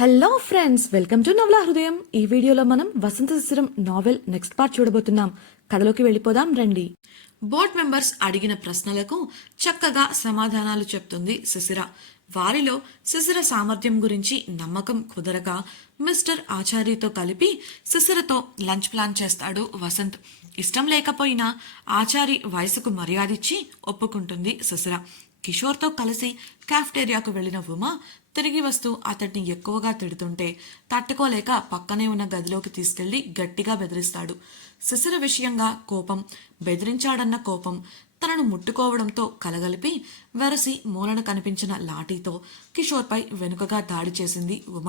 Hello friends, welcome to నవలా హృదయం. ఈ వీడియోలో మనం వసంత శిశిరం నావెల్ నెక్స్ట్ పార్ట్ చూడబోతున్నాం. కథలోకి వెళ్ళిపోదాం రండి. బోర్డ్ మెంబర్స్ అడిగిన ప్రశ్నలకు చక్కగా సమాధానాలు చెప్తుంది శిశిర. వారిలో శిశిర సామర్థ్యం గురించి నమ్మకం కుదరక మిస్టర్ ఆచార్యతో కలిపి శిశిరతో లంచ్ ప్లాన్ చేస్తాడు వసంత్. ఇష్టం లేకపోయినా ఆచారి వయసుకు మర్యాదిచ్చి ఒప్పుకుంటుంది శిశిర. కిషోర్తో కలిసి కాఫ్టేరియాకు వెళ్లిన ఉమా తిరిగి వస్తూ అతడిని ఎక్కువగా తిడుతుంటే తట్టుకోలేక పక్కనే ఉన్న గదిలోకి తీసుకెళ్లి గట్టిగా బెదిరిస్తాడు. శిశిర విషయంగా కోపం, బెదిరించాడన్న కోపం తనను ముట్టుకోవడంతో కలగలిపి వెరసి మూలన కనిపించిన లాఠీతో కిషోర్పై వెనుకగా దాడి చేసింది ఉమ.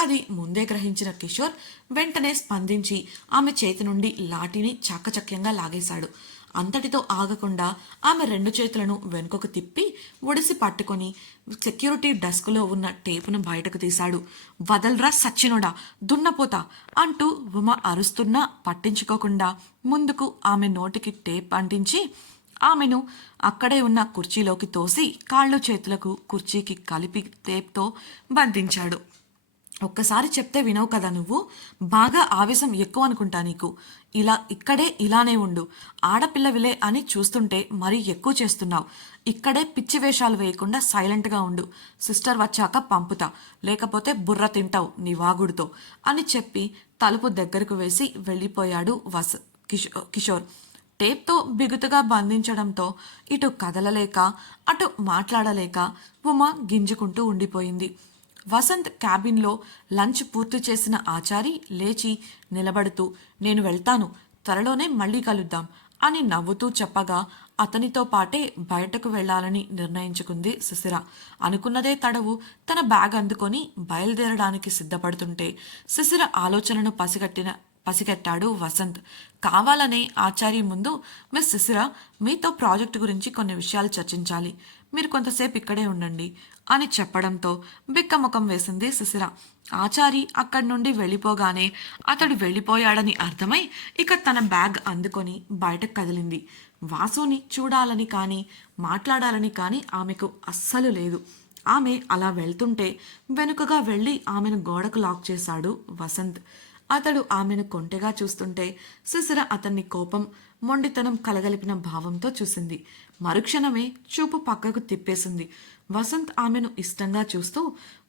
అది ముందే గ్రహించిన కిషోర్ వెంటనే స్పందించి ఆమె చేతి నుండి లాఠీని చాకచక్యంగా లాగేశాడు. అంతటితో ఆగకుండా ఆమె రెండు చేతులను వెనుకకు తిప్పి ఒడిసి పట్టుకొని సెక్యూరిటీ డెస్క్లో ఉన్న టేపును బయటకు తీశాడు. వదల్రా సచ్చినోడా, దున్నపోతా అంటూ ఉమ అరుస్తున్నా పట్టించుకోకుండా ముందుకు ఆమె నోటికి టేప్ అంటించి ఆమెను అక్కడే ఉన్న కుర్చీలోకి తోసి కాళ్ళు చేతులకు కుర్చీకి కలిపి టేప్తో బంధించాడు. ఒక్కసారి చెప్తే వినవు కదా నువ్వు, బాగా ఆవేశం ఎక్కువ అనుకుంటా నీకు. ఇక్కడే ఇలానే ఉండు. ఆడపిల్లవిలే అని చూస్తుంటే మరీ ఎక్కువ చేస్తున్నావు. ఇక్కడే పిచ్చి వేషాలు వేయకుండా సైలెంట్గా ఉండు. సిస్టర్ వచ్చాక పంపుతా, లేకపోతే బుర్ర తింటావు నీ వాగుడుతో అని చెప్పి తలుపు దగ్గరకు వేసి వెళ్ళిపోయాడు కిషోర్. టేప్తో బిగుతుగా బంధించడంతో ఇటు కదలలేక అటు మాట్లాడలేక ఉమ గింజుకుంటూ ఉండిపోయింది. వసంత్ క్యాబిన్లో లంచ్ పూర్తి చేసిన ఆచారి లేచి నిలబడుతూ నేను వెళ్తాను, త్వరలోనే మళ్ళీ కలుద్దాం అని నవ్వుతూ చెప్పగా అతనితో పాటే బయటకు వెళ్లాలని నిర్ణయించుకుంది శిశిర. అనుకున్నదే తడవు తన బ్యాగ్ అందుకొని బయలుదేరడానికి సిద్ధపడుతుంటే శిశిర ఆలోచనను పసిగట్టాడు వసంత్. కావాలనే ఆచార్య ముందు మిస్ శిశిర, మీతో ప్రాజెక్టు గురించి కొన్ని విషయాలు చర్చించాలి, మీరు కొంతసేపు ఇక్కడే ఉండండి అని చెప్పడంతో బిక్కముఖం వేసింది శిశిర. ఆచారి అక్కడి నుండి వెళ్ళిపోగానే అతడు వెళ్ళిపోయాడని అర్థమై ఇక తన బ్యాగ్ అందుకొని బయటకు కదిలింది. వాసుని చూడాలని కానీ మాట్లాడాలని కానీ ఆమెకు అస్సలు లేదు. ఆమె అలా వెళ్తుంటే వెనుకగా వెళ్ళి ఆమెను గోడకు లాక్ చేశాడు వసంత్. అతడు ఆమెను కొంటెగా చూస్తుంటే శిశిర అతన్ని కోపం, మొండితనం కలగలిపిన భావంతో చూసింది. మరుక్షణమే చూపు పక్కకు తిప్పేసింది. వసంత్ ఆమెను ఇష్టంగా చూస్తూ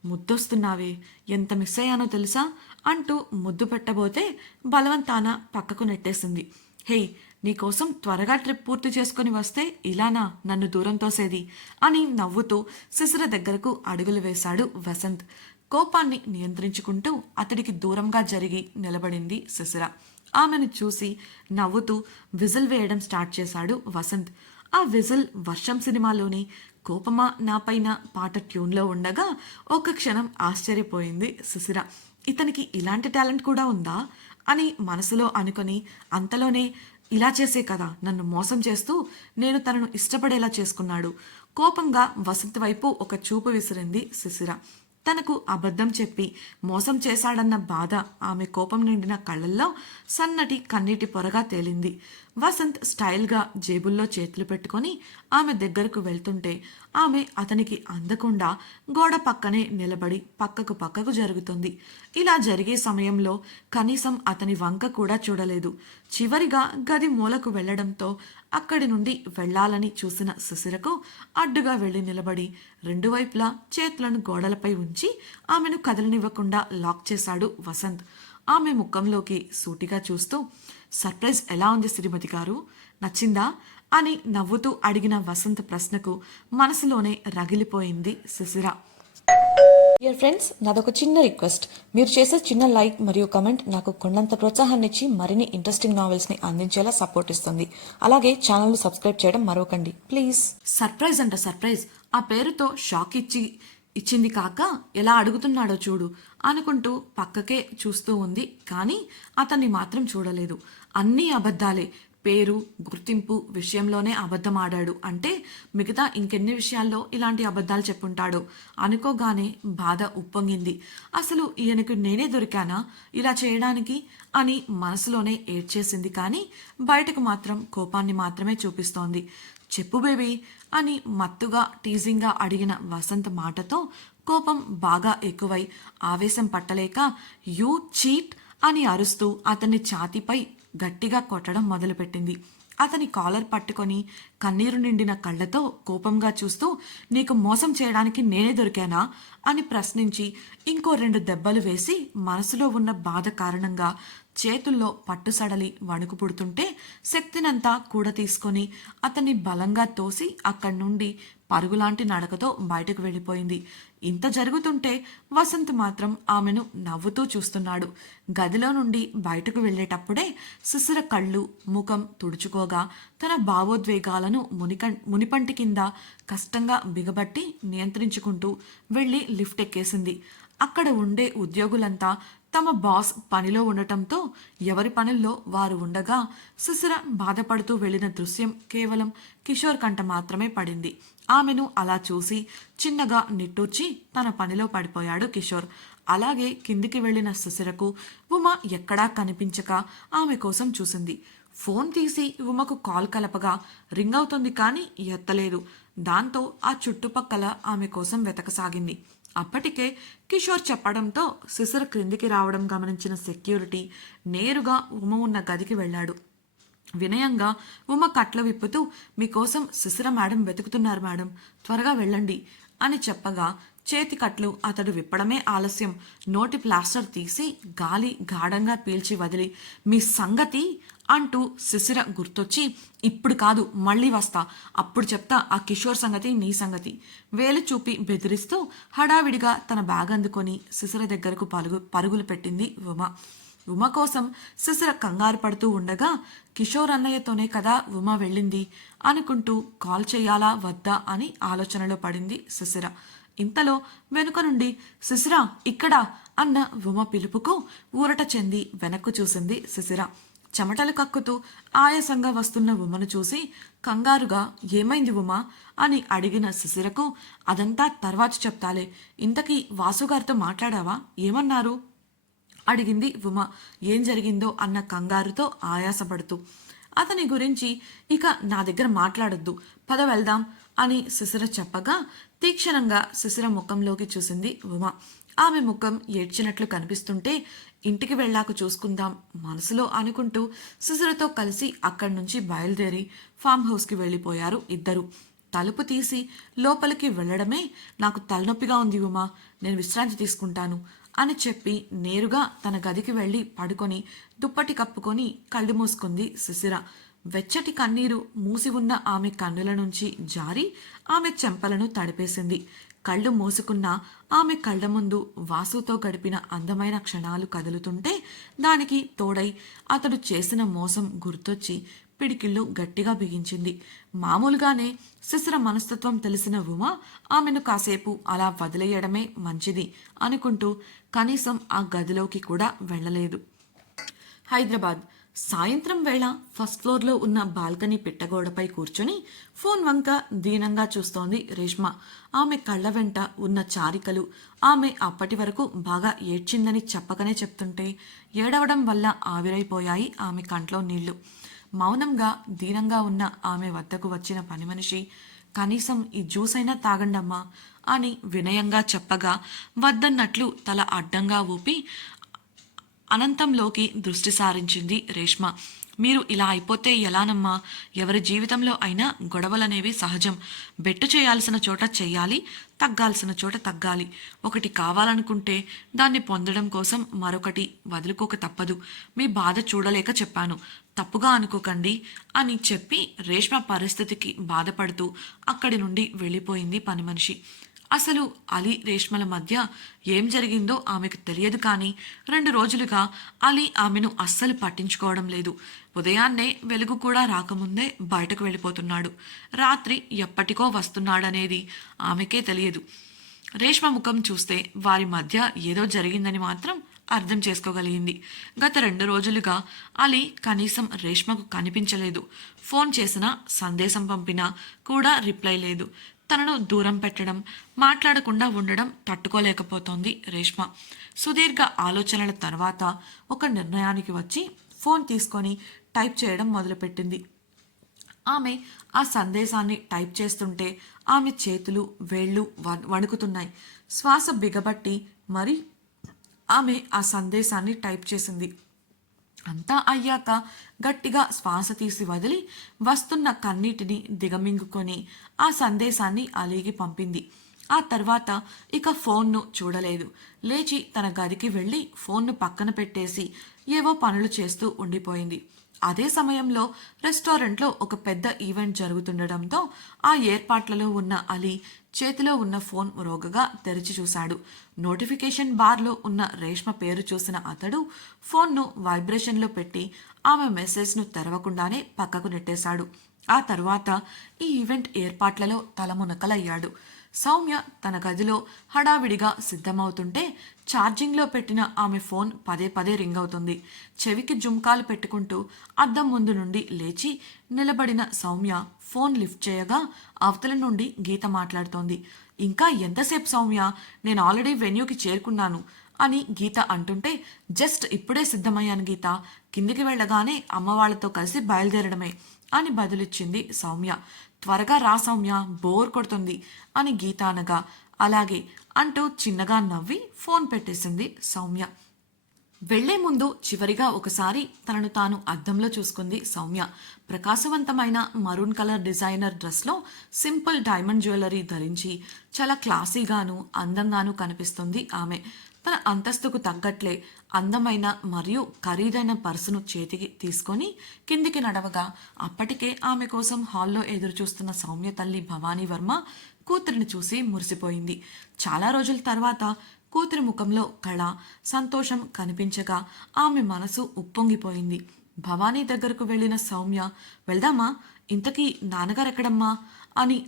ముద్దొస్తున్నావే, ఎంత మిస్ అయ్యానో తెలుసా అంటూ ముద్దు పెట్టబోతే బలవంతాన పక్కకు నెట్టేసింది. హే, నీకోసం త్వరగా ట్రిప్ పూర్తి చేసుకుని వస్తే ఇలానా నన్ను దూరం తోసేది అని నవ్వుతూ శిశిర దగ్గరకు అడుగులు వేశాడు వసంత్. కోపాన్ని నియంత్రించుకుంటూ అతడికి దూరంగా జరిగి నిలబడింది శిశిర. ఆమెను చూసి నవ్వుతూ విజిల్ వేయడం స్టార్ట్ చేశాడు వసంత్. ఆ విజిల్ వర్షం సినిమాలోని కోపమా నాపైన పాట ట్యూన్లో ఉండగా ఒక క్షణం ఆశ్చర్యపోయింది శిశిర. ఇతనికి ఇలాంటి టాలెంట్ కూడా ఉందా అని మనసులో అనుకొని అంతలోనే ఇలా చేసే కదా నన్ను మోసం చేస్తూ నేను తనను ఇష్టపడేలా చేసుకున్నాడు. కోపంగా వసంత్ వైపు ఒక చూపు విసిరింది శిశిర. తనకు అబద్ధం చెప్పి మోసం చేశాడన్న బాధ ఆమె కోపం నిండిన కళ్ళల్లో సన్నటి కన్నీటి పొరగా తేలింది. వసంత్ స్టైల్గా జేబుల్లో చేతులు పెట్టుకొని ఆమె దగ్గరకు వెళ్తుంటే ఆమె అతనికి అందకుండా గోడ పక్కనే నిలబడి పక్కకు జరుగుతుంది. ఇలా జరిగే సమయంలో కనీసం అతని వంక కూడా చూడలేదు. చివరిగా గది మూలకు వెళ్లడంతో అక్కడి నుండి వెళ్లాలని చూసిన శిశిరకు అడ్డుగా వెళ్లి నిలబడి రెండు వైపులా చేతులను గోడలపై ఉంచి ఆమెను కదలనివ్వకుండా లాక్ చేశాడు వసంత్. ఆమె ముఖంలోకి సూటిగా చూస్తూ సర్ప్రైజ్ ఎలా ఉంది శ్రీమతి గారు, నచ్చిందా అని నవ్వుతూ అడిగిన వసంత్ ప్రశ్నకు మనసులోనే రగిలిపోయింది శిశిర. డియర్ ఫ్రెండ్స్, నాదొక చిన్న రిక్వెస్ట్. మీరు చేసే చిన్న లైక్ మరియు కమెంట్ నాకు కొండంత ప్రోత్సాహాన్ని ఇచ్చి మరిన్ని ఇంట్రెస్టింగ్ నావెల్స్ని అందించేలా సపోర్ట్ ఇస్తుంది. అలాగే ఛానల్ను సబ్స్క్రైబ్ చేయడం మరవకండి ప్లీజ్. సర్ప్రైజ్ అంట సర్ప్రైజ్, ఆ పేరుతో షాక్ ఇచ్చింది కాక ఎలా అడుగుతున్నాడో చూడు అనుకుంటూ పక్కకే చూస్తూ ఉంది. కానీ అతన్ని మాత్రం చూడలేదు. అన్నీ అబద్ధాలే, పేరు గుర్తింపు విషయంలోనే అబద్ధం ఆడాడు అంటే మిగతా ఇంకెన్ని విషయాల్లో ఇలాంటి అబద్ధాలు చెప్పుంటాడో అనుకోగానే బాధ ఉప్పొంగింది. అసలు ఈయనకు నేనే దొరికానా ఇలా చేయడానికి అని మనసులోనే ఏడ్చేసింది. కానీ బయటకు మాత్రం కోపాన్ని మాత్రమే చూపిస్తోంది. చెప్పు బేబీ అని మత్తుగా టీజింగ్గా అడిగిన వసంత్ మాటతో కోపం బాగా ఎక్కువై ఆవేశం పట్టలేక యూ చీట్ అని అరుస్తూ అతన్ని ఛాతీపై గట్టిగా కొట్టడం మొదలుపెట్టింది. అతని కాలర్ పట్టుకొని కన్నీరు నిండిన కళ్ళతో కోపంగా చూస్తూ నీకు మోసం చేయడానికి నేనే దొరికానా అని ప్రశ్నించి ఇంకో 2 దెబ్బలు వేసి మనసులో ఉన్న బాధ కారణంగా చేతుల్లో పట్టుసడలి వణుకు పుడుతుంటే శక్తినంతా కూడా తీసుకొని అతన్ని బలంగా తోసి అక్కడి నుండి పరుగులాంటి నడకతో బయటకు వెళ్ళిపోయింది. ఇంత జరుగుతుంటే వసంత్ మాత్రం ఆమెను నవ్వుతూ చూస్తున్నాడు. గదిలో నుండి బయటకు వెళ్ళేటప్పుడే శిశిర కళ్ళు ముఖం తుడుచుకోగా తన భావోద్వేగాలను మునిపంటి కింద కష్టంగా బిగబట్టి నియంత్రించుకుంటూ వెళ్ళి లిఫ్ట్ ఎక్కేసింది. అక్కడ ఉండే ఉద్యోగులంతా తమ బాస్ పనిలో ఉండటంతో ఎవరి పనుల్లో వారు ఉండగా శిశిర బాధపడుతూ వెళ్లిన దృశ్యం కేవలం కిషోర్ కంట మాత్రమే పడింది. ఆమెను అలా చూసి చిన్నగా నిట్టూర్చి తన పనిలో పడిపోయాడు కిషోర్. అలాగే కిందికి వెళ్లిన శిశిరకు ఉమ ఎక్కడా కనిపించక ఆమె కోసం చూసింది. ఫోన్ తీసి ఉమకు కాల్ కలపగా రింగ్ అవుతుంది కానీ ఎత్తలేదు. దాంతో ఆ చుట్టుపక్కల ఆమె కోసం వెతకసాగింది. అప్పటికే కిషోర్ చెప్పడంతో శిశిర క్రిందికి రావడం గమనించిన సెక్యూరిటీ నేరుగా ఉమ ఉన్న గదికి వెళ్ళాడు. వినయంగా ఉమ కట్లు విప్పుతూ మీకోసం శిశిర మేడం వెతుకుతున్నారు మేడం, త్వరగా వెళ్ళండి అని చెప్పగా చేతి కట్లు అతడు విప్పడమే ఆలస్యం. నోటి ప్లాస్టర్ తీసి గాలి గాఢంగా పీల్చి వదిలి మీ సంగతి అంటూ శిశిర గుర్తొచ్చి ఇప్పుడు కాదు మళ్ళీ వస్తా, అప్పుడు చెప్తా ఆ కిషోర్ సంగతి నీ సంగతి వేలు చూపి బెదిరిస్తూ హడావిడిగా తన బ్యాగ్ అందుకొని శిశిర దగ్గరకు పరుగులు పెట్టింది ఉమ. ఉమ కోసం శిశిర కంగారు పడుతూ ఉండగా కిషోర్ అన్నయ్యతోనే కదా ఉమ వెళ్ళింది అనుకుంటూ కాల్ చేయాలా వద్దా అని ఆలోచనలో పడింది శిశిర. ఇంతలో వెనుక నుండి శిశిర ఇక్కడా అన్న ఉమ పిలుపుకు ఊరట చెంది వెనక్కు చూసింది శిశిర. చెమటలు కక్కుతూ ఆయాసంగా వస్తున్న ఉమను చూసి కంగారుగా ఏమైంది ఉమా అని అడిగిన శిశిరకు అదంతా తర్వాత చెప్తాలే, ఇంతకీ వాసుగారితో మాట్లాడావా, ఏమన్నారు అడిగింది ఉమ ఏం జరిగిందో అన్న కంగారుతో ఆయాసపడుతూ. అతని గురించి ఇక నా దగ్గర మాట్లాడొద్దు, పద వెళ్దాం అని శిశిర చెప్పగా తీక్షణంగా శిశిర ముఖంలోకి చూసింది ఉమ. ఆమె ముఖం ఏడ్చినట్లు కనిపిస్తుంటే ఇంటికి వెళ్ళాక చూసుకుందాం మనసులో అనుకుంటూ శిశిరతో కలిసి అక్కడి నుంచి బయలుదేరి ఫామ్ హౌస్కి వెళ్ళిపోయారు ఇద్దరు. తలుపు తీసి లోపలికి వెళ్ళడమే నాకు తలనొప్పిగా ఉంది ఉమా, నేను విశ్రాంతి తీసుకుంటాను అని చెప్పి నేరుగా తన గదికి వెళ్ళి పడుకొని దుప్పటి కప్పుకొని కళ్ళు మూసుకుంది శిశిర. వెచ్చటి కన్నీరు మూసి ఉన్న ఆమె కన్నుల నుంచి జారి ఆమె చెంపలను తడిపేసింది. కళ్ళు మూసుకున్న ఆమె కళ్ళ ముందు వాసుతో గడిపిన అందమైన క్షణాలు కదులుతుంటే దానికి తోడై అతడు చేసిన మోసం గుర్తొచ్చి పిడికిళ్ళు గట్టిగా బిగించింది. మామూలుగానే శిశిర మనస్తత్వం తెలిసిన ఉమ ఆమెను కాసేపు అలా వదిలేయడమే మంచిది అనుకుంటూ కనీసం ఆ గదిలోకి కూడా వెళ్ళలేదు. హైదరాబాద్ సాయంత్రం వేళ ఫస్ట్ ఫ్లోర్లో ఉన్న బాల్కనీ పిట్టగోడపై కూర్చొని ఫోన్ వంక దీనంగా చూస్తోంది రేష్మ. ఆమె కళ్ళ వెంట ఉన్న చారికలు ఆమె అప్పటి వరకు బాగా ఏడ్చిందని చెప్పకనే చెప్తుంటే ఏడవడం వల్ల ఆవిరైపోయాయి ఆమె కంట్లో నీళ్లు. మౌనంగా దీనంగా ఉన్న ఆమె వద్దకు వచ్చిన పని మనిషి కనీసం ఈ జ్యూస్ అయినా తాగండమ్మా అని వినయంగా చెప్పగా వద్దన్నట్లు తల అడ్డంగా ఊపి అనంతంలోకి దృష్టి సారించింది రేష్మ. మీరు ఇలా అయిపోతే ఎలానమ్మా, ఎవరి జీవితంలో అయినా గొడవలనేవి సహజం. బెట్టు చేయాల్సిన చోట చెయ్యాలి, తగ్గాల్సిన చోట తగ్గాలి. ఒకటి కావాలనుకుంటే దాన్ని పొందడం కోసం మరొకటి వదులుకోక తప్పదు. మీ బాధ చూడలేక చెప్పాను, తప్పుగా అనుకోకండి అని చెప్పి రేష్మ పరిస్థితికి బాధపడుతూ అక్కడి నుండి వెళ్ళిపోయింది పని మనిషి. అసలు అలీ రేష్మల మధ్య ఏం జరిగిందో ఆమెకు తెలియదు కానీ 2 రోజులుగా అలీ ఆమెను అస్సలు పట్టించుకోవడం లేదు. ఉదయాన్నే వెలుగు కూడా రాకముందే బయటకు వెళ్ళిపోతున్నాడు. రాత్రి ఎప్పటికో వస్తున్నాడనేది ఆమెకే తెలియదు. రేష్మ ముఖం చూస్తే వారి మధ్య ఏదో జరిగిందని మాత్రం అర్థం చేసుకోగలిగింది. గత 2 రోజులుగా అలీ కనీసం రేష్మకు కనిపించలేదు. ఫోన్ చేసినా సందేశం పంపినా కూడా రిప్లై లేదు. తనను దూరం పెట్టడం, మాట్లాడకుండా ఉండడం తట్టుకోలేకపోతోంది రేష్మ. సుదీర్ఘ ఆలోచనల తర్వాత ఒక నిర్ణయానికి వచ్చి ఫోన్ తీసుకొని టైప్ చేయడం మొదలుపెట్టింది. ఆమె ఆ సందేశాన్ని టైప్ చేస్తుంటే ఆమె చేతులు వేళ్ళు వణుకుతున్నాయి. శ్వాస బిగబట్టి మరి ఆమె ఆ సందేశాన్ని టైప్ చేసింది. అంతా అయ్యాక గట్టిగా శ్వాస తీసి వదిలి వస్తున్న కన్నీటిని దిగమింగుకొని ఆ సందేశాన్ని అలీకి పంపింది. ఆ తర్వాత ఇక ఫోన్ను చూడలేదు. లేచి తన గదికి వెళ్ళి ఫోన్ను పక్కన పెట్టేసి ఏవో పనులు చేస్తూ ఉండిపోయింది. అదే సమయంలో రెస్టారెంట్లో ఒక పెద్ద ఈవెంట్ జరుగుతుండటంతో ఆ ఏర్పాట్లలో ఉన్న అలీ చేతిలో ఉన్న ఫోన్ రోగగా తెరిచి చూశాడు. నోటిఫికేషన్ బార్లో ఉన్న రేష్మ పేరు చూసిన అతడు ఫోన్ను వైబ్రేషన్లో పెట్టి ఆమె మెసేజ్ను తెరవకుండానే పక్కకు నెట్టేశాడు. ఆ తర్వాత ఈ ఈవెంట్ ఏర్పాట్లలో తలమునకలయ్యాడు. సౌమ్య తన గదిలో హడావిడిగా సిద్ధమవుతుంటే ఛార్జింగ్లో పెట్టిన ఆమె ఫోన్ పదే పదే రింగ్ అవుతుంది. చెవికి జుంకాలు పెట్టుకుంటూ అద్దం ముందు నుండి లేచి నిలబడిన సౌమ్య ఫోన్ లిఫ్ట్ చేయగా అవతల నుండి గీత మాట్లాడుతోంది. ఇంకా ఎంతసేపు సౌమ్య, నేను ఆల్రెడీ వెన్యూకి చేరుకున్నాను అని గీత అంటుంటే, జస్ట్ ఇప్పుడే సిద్ధమయ్యాను గీత, కిందికి వెళ్ళగానే అమ్మ వాళ్ళతో కలిసి బయలుదేరడమే అని బదులిచ్చింది సౌమ్య. త్వరగా రా సౌమ్య, బోర్ కొడుతుంది అని గీత అనగా అలాగే అంటూ చిన్నగా నవ్వి ఫోన్ పెట్టేసింది సౌమ్య. వెళ్లే ముందు చివరిగా ఒకసారి తనను తాను అద్దంలో చూసుకుంది సౌమ్య. ప్రకాశవంతమైన మరూన్ కలర్ డిజైనర్ డ్రెస్లో సింపుల్ డైమండ్ జ్యువెలరీ ధరించి చాలా క్లాసీగాను అందంగాను కనిపిస్తుంది ఆమె. తన అంతస్తుకు తగ్గట్లే అందమైన మరియు ఖరీదైన పర్సును చేతికి తీసుకొని కిందికి నడవగా అప్పటికే ఆమె కోసం హాల్లో ఎదురు చూస్తున్న సౌమ్య తల్లి భవానీ వర్మ కూతురిని చూసి మురిసిపోయింది. చాలా రోజుల తర్వాత కూతురి ముఖంలో కళ, సంతోషం కనిపించగా ఆమె మనసు ఉప్పొంగిపోయింది. భవానీ దగ్గరకు వెళ్ళిన సౌమ్య, వెళ్దామా, ఇంతకీ నాన్నగారు ఎక్కడమ్మా అని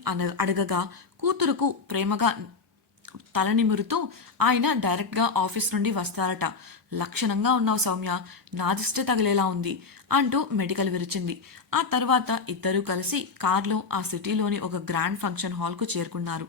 అడగగా కూతురుకు ప్రేమగా తలనిమురుతూ ఆయన డైరెక్ట్గా ఆఫీస్ నుండి వస్తారట. లక్షణంగా ఉన్నావు సౌమ్య, నాదిష్టే తగిలేలా ఉంది అంటూ మెడికల్ విరిచింది. ఆ తర్వాత ఇద్దరూ కలిసి కార్లో ఆ సిటీలోని ఒక గ్రాండ్ ఫంక్షన్ హాల్కు చేరుకున్నారు.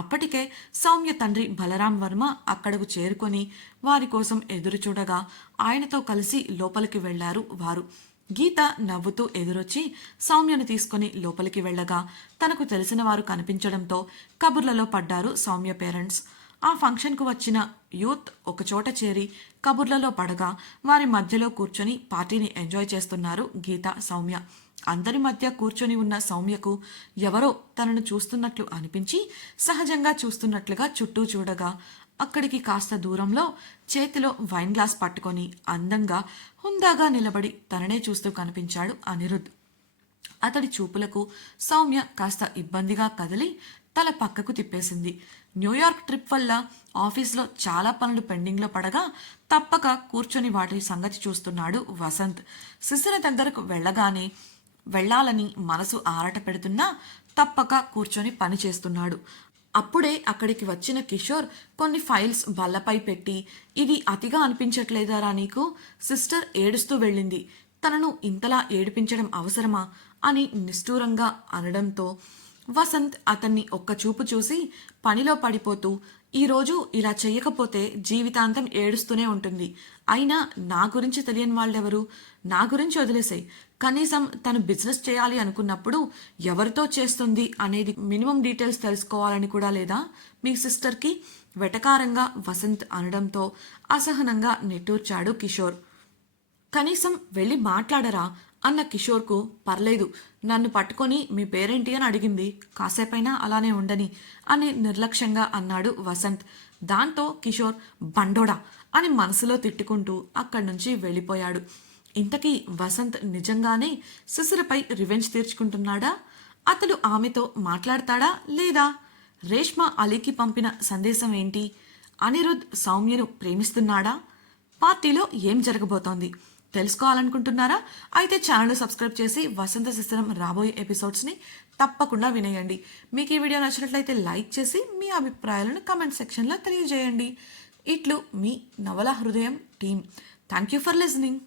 అప్పటికే సౌమ్య తండ్రి బలరాం వర్మ అక్కడకు చేరుకొని వారి కోసం ఎదురు చూడగా ఆయనతో కలిసి లోపలికి వెళ్లారు వారు. గీత నవ్వుతూ ఎదురొచ్చి సౌమ్యను తీసుకుని లోపలికి వెళ్ళగా తనకు తెలిసిన వారు కనిపించడంతో కబుర్లలో పడ్డారు సౌమ్య పేరెంట్స్. ఆ ఫంక్షన్కు వచ్చిన యూత్ ఒకచోట చేరి కబుర్లలో పడగా వారి మధ్యలో కూర్చొని పార్టీని ఎంజాయ్ చేస్తున్నారు గీత, సౌమ్య. అందరి మధ్య కూర్చొని ఉన్న సౌమ్యకు ఎవరో తనను చూస్తున్నట్లు అనిపించి సహజంగా చూస్తున్నట్లుగా చుట్టూ చూడగా అక్కడికి కాస్త దూరంలో చేతిలో వైన్ గ్లాస్ పట్టుకొని అందంగా హుందాగా నిలబడి తననే చూస్తూ కనిపించాడు అనిరుద్. అతడి చూపులకు సౌమ్య కాస్త ఇబ్బందిగా కదిలి తల పక్కకు తిప్పేసింది. న్యూయార్క్ ట్రిప్ వల్ల ఆఫీస్లో చాలా పనులు పెండింగ్లో పడగా తప్పక కూర్చొని వాటి సంగతి చూస్తున్నాడు వసంత్. శిశిర దగ్గరకు వెళ్ళాలని మనసు ఆరాట పెడుతున్నా తప్పక కూర్చొని పని చేస్తున్నాడు. అప్పుడే అక్కడికి వచ్చిన కిషోర్ కొన్ని ఫైల్స్ బల్లపై పెట్టి, ఇది అతిగా అనిపించట్లేదారా నీకు? సిస్టర్ ఏడుస్తూ వెళ్ళింది, తనను ఇంతలా ఏడిపించడం అవసరమా అని నిష్ఠూరంగా అనడంతో వసంత్ అతన్ని ఒక్కచూపు చూసి పనిలో పడిపోతూ, ఈరోజు ఇలా చెయ్యకపోతే జీవితాంతం ఏడుస్తూనే ఉంటుంది. అయినా నా గురించి తెలియని వాళ్ళెవరు? నా గురించి వదిలేసాయి. కనీసం తను బిజినెస్ చేయాలి అనుకున్నప్పుడు ఎవరితో చేస్తుంది అనేది మినిమం డీటెయిల్స్ తెలుసుకోవాలని కూడా లేదా మీ సిస్టర్కి? వెటకారంగా వసంత్ అనడంతో అసహనంగా నిట్టూర్చాడు కిషోర్. కనీసం వెళ్ళి మాట్లాడరా అన్న కిషోర్కు, పర్లేదు, నన్ను పట్టుకొని మీ పేరేంటి అని అడిగింది, కాసేపైనా అలానే ఉండని అని నిర్లక్ష్యంగా అన్నాడు వసంత్. దాంతో కిషోర్ బండోడా అని మనసులో తిట్టుకుంటూ అక్కడి నుంచి వెళ్ళిపోయాడు. ఇంతకీ వసంత్ నిజంగానే శిశిరపై రివెంజ్ తీర్చుకుంటున్నాడా? అతడు ఆమెతో మాట్లాడతాడా లేదా? రేష్మ అలీకి పంపిన సందేశం ఏంటి? అనిరుద్ సౌమ్యను ప్రేమిస్తున్నాడా? పార్టీలో ఏం జరగబోతోంది తెలుసుకోవాలనుకుంటున్నారా? అయితే ఛానల్ సబ్స్క్రైబ్ చేసి వసంత శిశిరం రాబోయే ఎపిసోడ్స్ని తప్పకుండా వినేయండి. మీకు ఈ వీడియో నచ్చినట్లయితే లైక్ చేసి మీ అభిప్రాయాలను కమెంట్ సెక్షన్లో తెలియజేయండి. ఇట్లు మీ నవల హృదయం team. Thank you for listening.